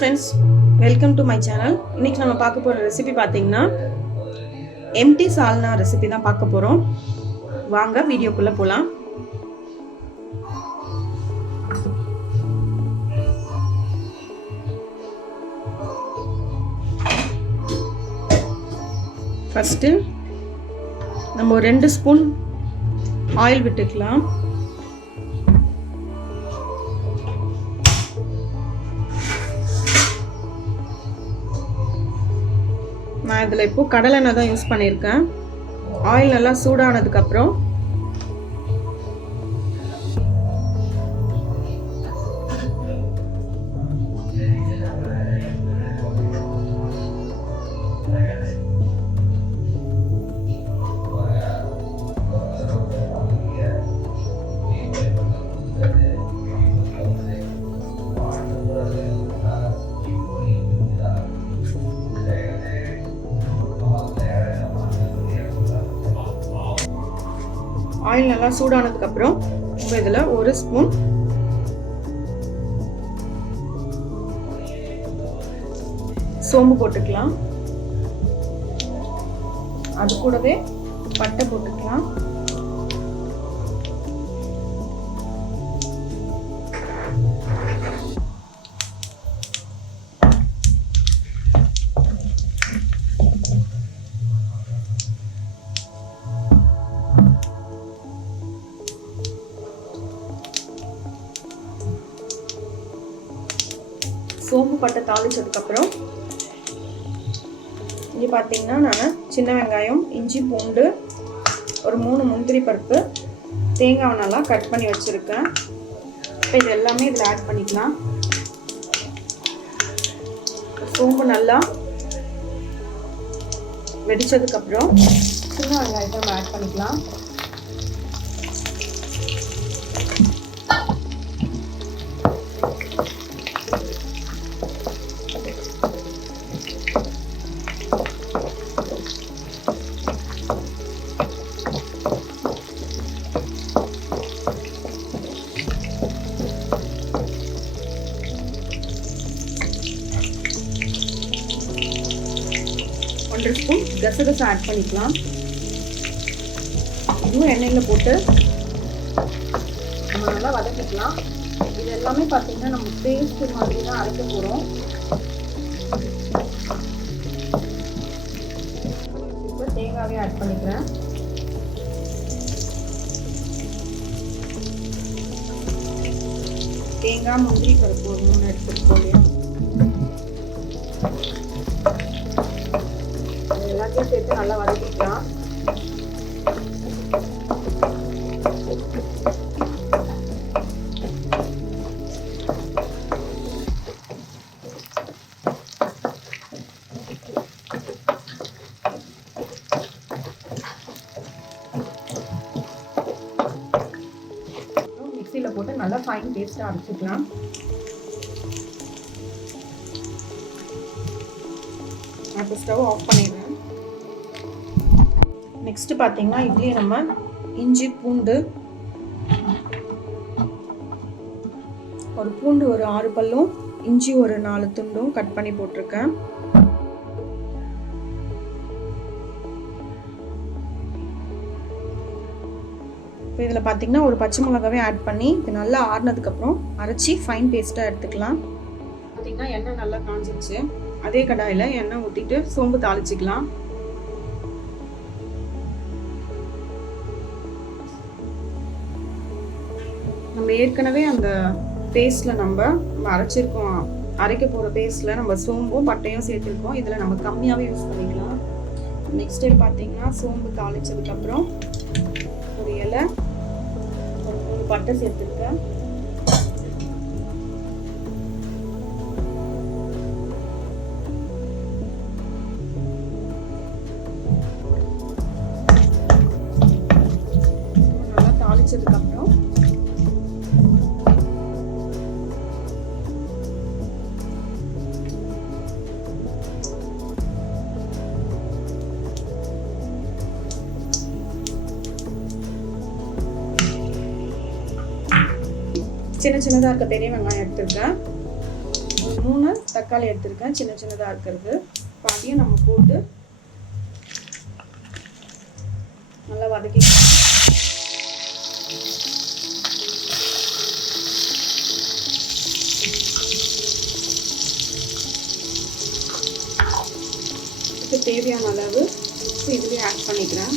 friends, welcome to my channel. இன்னைக்கு நம்ம பார்க்க போற ரெசிபி பாத்தீங்கன்னா empty salna ரெசிபி தான் பார்க்க போறோம். வாங்க வீடியோக்குள்ள போலாம். ஃபர்ஸ்ட் நம்ம 2 ஸ்பூன் ஆயில் விட்டுக்கலாம். நான் இதில் இப்போ கடலை எண்ணெய் தான் யூஸ் பண்ணியிருக்கேன். ஆயில் நல்லா சூடானதுக்கப்புறம் ஆயில் நல்லா சூடானதுக்கு அப்புறம் இப்போ இதில் 1 ஸ்பூன் சோம்பு போட்டுக்கலாம். அது கூடவே பட்டை போட்டுக்கலாம். சோம்பு பட்டை தாளிச்சதுக்கப்புறம் இங்கே பார்த்தீங்கன்னா நான் சின்ன வெங்காயம், இஞ்சி, பூண்டு, ஒரு 3 முந்திரி பருப்பு, தேங்காவை நல்லா கட் பண்ணி வச்சுருக்கேன். இப்போ இது எல்லாமே இதில் ஆட் பண்ணிக்கலாம். சோம்பு நல்லா வெடிச்சதுக்கப்புறம் சின்ன வெங்காயத்தை நம்ம ஆட் பண்ணிக்கலாம். ஒரு ஸ்பூன் கசகசா ஆட் பண்ணிக்கலாம். இன்னும் எண்ணெயில் போட்டு நம்ம நல்லா வதக்கிக்கலாம். இது எல்லாமே பார்த்தீங்கன்னா நம்ம பேஸ்ட் மாதிரி தான் அரைக்க போகிறோம். இப்போ தேங்காவே ஆட் பண்ணிக்கிறேன். தேங்காய், முந்திரி பருப்பு ஒரு 3 எடுத்துருக்கோம் இல்லையா, எல்லாத்தையும் சேர்த்து நல்லா வதக்கிக்கலாம். மிக்சியில் போட்டு நல்லா ஃபைன் பேஸ்ட்டாக அரைச்சிக்கலாம். இப்போ ஸ்டவ் ஆஃப் பண்ணிடுறேன். நெக்ஸ்ட் பார்த்தீங்கன்னா இதுலேயே நம்ம இஞ்சி, பூண்டு, ஒரு பூண்டு ஒரு 6 பல்லும், இஞ்சி ஒரு 4 துண்டும் கட் பண்ணி போட்டிருக்கேன். இப்போ இதில் பார்த்தீங்கன்னா ஒரு பச்சை மிளகாவே ஆட் பண்ணி இது நல்லா ஆறுனதுக்கப்புறம் அரைச்சி ஃபைன் பேஸ்ட்டாக எடுத்துக்கலாம். பார்த்தீங்கன்னா எண்ணெய் நல்லா காஞ்சிருச்சு. அதே கடாயில் எண்ணெய் ஊற்றிட்டு சோம்பு தாளிச்சிக்கலாம். நம்ம ஏற்கனவே அந்த பேஸ்ட்டில் நம்ம அரைச்சிருக்கோம். அரைக்க போகிற பேஸ்ட்டில் நம்ம சோம்பும் பட்டையும் சேர்த்துருக்கோம். இதில் நம்ம கம்மியாகவே யூஸ் பண்ணிக்கலாம். நெக்ஸ்ட் டைம் பார்த்தீங்கன்னா சோம்பு தாளிச்சதுக்கப்புறம் ஒரு இலை, ஒரு 3 பட்டை சேர்த்துருக்கேன். நல்லா தாளிச்சதுக்கப்புறம் சின்ன சின்னதாக இருக்க பெரிய வெங்காயம் எடுத்துருக்கேன். 3 தக்காளி எடுத்துருக்கேன், சின்ன சின்னதாக இருக்கிறது. பாதியும் நம்ம போட்டு நல்லா வதக்கிக்கலாம். இதுக்கு தேவையான அளவு இதுலேயே ஆட் பண்ணிக்கிறேன்.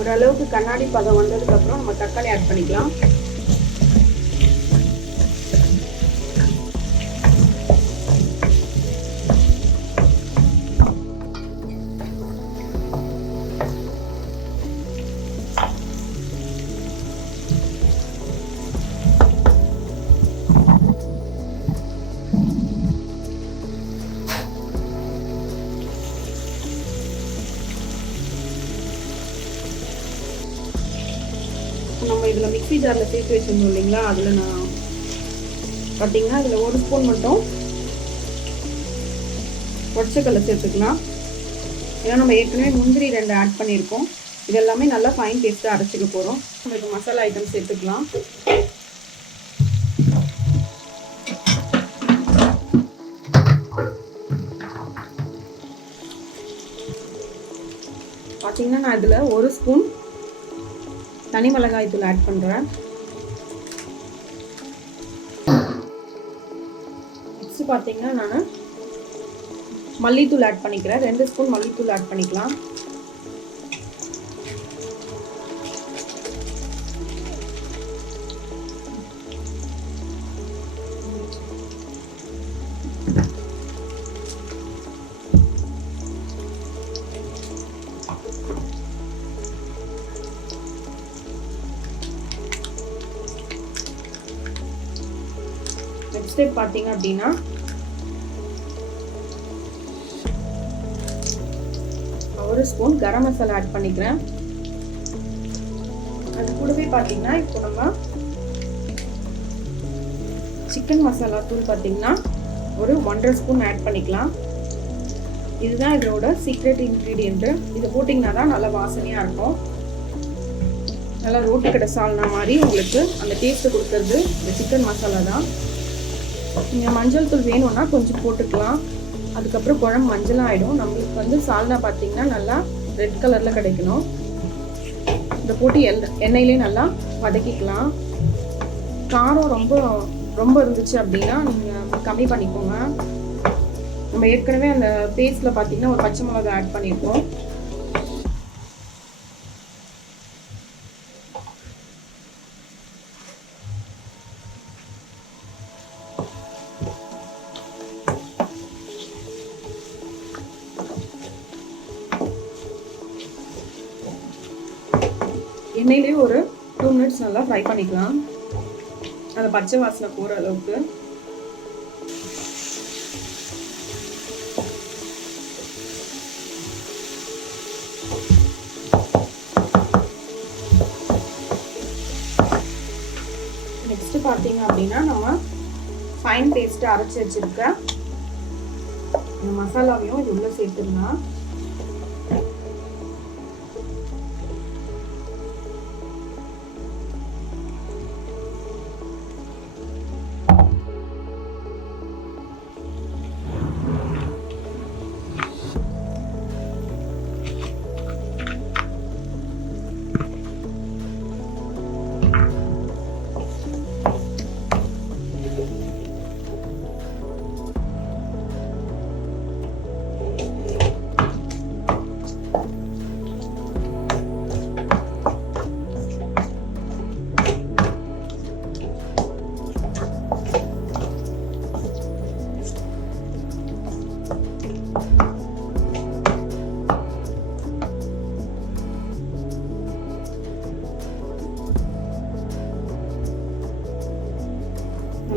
ஓரளவுக்கு கண்ணாடி பதம் வந்ததுக்கப்புறம் நம்ம தக்காளி ஆட் பண்ணிக்கலாம். நம்ம இதில் மிக்ஸி ஜாரில் சேர்த்து வச்சுருந்தோம் இல்லைங்களா, அதில் நான் பார்த்தீங்கன்னா இதில் 1 ஸ்பூன் மட்டும் ஒற்றைக்கல்லை சேர்த்துக்கலாம். ஏன்னா நம்ம ஏற்கனவே முந்திரி 2 ஆட் பண்ணியிருக்கோம். இதெல்லாமே நல்லா ஃபைன் பேஸ்ட்டாக அரைச்சிக்க போகிறோம். நம்ம இப்போ மசாலா ஐட்டம் சேர்த்துக்கலாம். பார்த்தீங்கன்னா நான் இதில் 1 ஸ்பூன் தனி மிளகாய் தூள் ஆட் பண்ணுறேன். நெக்ஸ்ட் பார்த்தீங்கன்னா நான் மல்லித்தூள் ஆட் பண்ணிக்கிறேன். 2 ஸ்பூன் மல்லித்தூள் ஆட் பண்ணிக்கலாம். நெக்ஸ்ட் ஸ்டெப் பார்த்தீங்க அப்படின்னா ஒரு ஸ்பூன் கரம் மசாலா ஆட் பண்ணிக்கிறேன். அது கூடவே பார்த்தீங்கன்னா இப்போ நம்ம சிக்கன் மசாலா தூள் பார்த்தீங்கன்னா ஒரு 1.5 ஸ்பூன் ஆட் பண்ணிக்கலாம். இதுதான் இதோட சீக்ரெட் இன்க்ரீடியன்ட்டு. இது போட்டிங்கன்னா தான் நல்லா வாசனையாக இருக்கும். நல்லா ரோட்டு கடை சால்னா மாதிரி உங்களுக்கு அந்த டேஸ்ட்டு கொடுக்கறது இந்த சிக்கன் மசாலா தான். நீங்கள் மஞ்சள் தூள் வேணும்னா கொஞ்சம் போட்டுக்கலாம். அதுக்கப்புறம் குழம்பு மஞ்சளாக ஆகிடும். நம்மளுக்கு வந்து சால்னா பார்த்தீங்கன்னா நல்லா ரெட் கலரில் கிடைக்கணும். இதை போட்டு எண்ணெயிலே நல்லா வதக்கிக்கலாம். காரம் ரொம்ப இருந்துச்சு அப்படின்னா நீங்கள் கம்மி பண்ணிக்கோங்க. நம்ம ஏற்கனவே அந்த பேஸ்ட்டில் பார்த்தீங்கன்னா ஒரு பச்சை மிளகாய் ஆட் பண்ணியிருக்கோம். எண்ணெயிலே ஒரு 2 மினிட்ஸ் நல்லா ஃப்ரை பண்ணிக்கலாம், அந்த பச்சை வாசனை போகிற அளவுக்கு. நெக்ஸ்ட் பார்த்தீங்க அப்படின்னா நம்ம ஃபைன் பேஸ்ட்டு அரைச்சி வச்சிருக்க இந்த மசாலாவையும் இது உள்ள சேர்த்துக்கலாம்.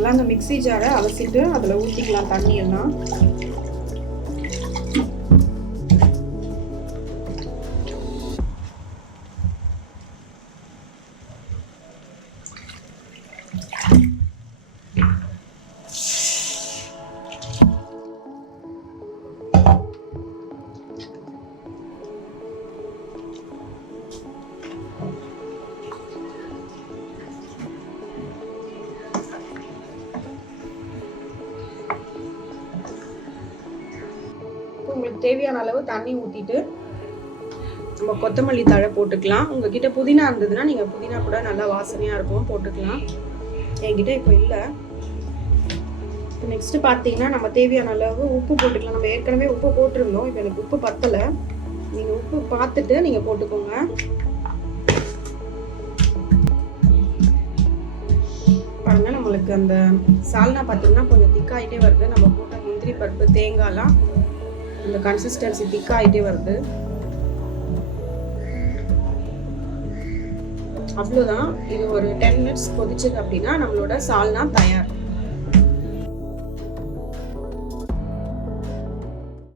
நல்லா அந்த மிக்ஸி ஜாரை அலசிட்டு அதில் ஊற்றிக்கலாம் தண்ணி எல்லாம். உங்களுக்கு தேவையான அளவு தண்ணி ஊற்றிட்டு நம்ம கொத்தமல்லி தழை போட்டுக்கலாம். உங்ககிட்ட புதினா இருந்ததுன்னா நீங்கள் புதினா கூட நல்லா வாசனையாக இருக்கும், போட்டுக்கலாம். என்கிட்ட இப்போ இல்லை. இப்போ நெக்ஸ்ட்டு பார்த்தீங்கன்னா நம்ம தேவையான அளவு உப்பு போட்டுக்கலாம். நம்ம ஏற்கனவே உப்பு போட்டிருந்தோம். இப்போ எனக்கு உப்பு பத்தலை. நீங்கள் உப்பு பார்த்துட்டு நீங்கள் போட்டுக்கோங்க. பாருங்க, நம்மளுக்கு அந்த சால்னா பார்த்தீங்கன்னா கொஞ்சம் திக்காயிட்டே வருது. நம்ம போட்ட முந்திரி பருப்பு தேங்காய்லாம் இந்த கன்சிஸ்டன்சி திக்காயிட்டே வருது. அவ்வளோதான். இது ஒரு 10 மினிட்ஸ் கொதிச்சது அப்படின்னா நம்மளோட சால்னா தயார்.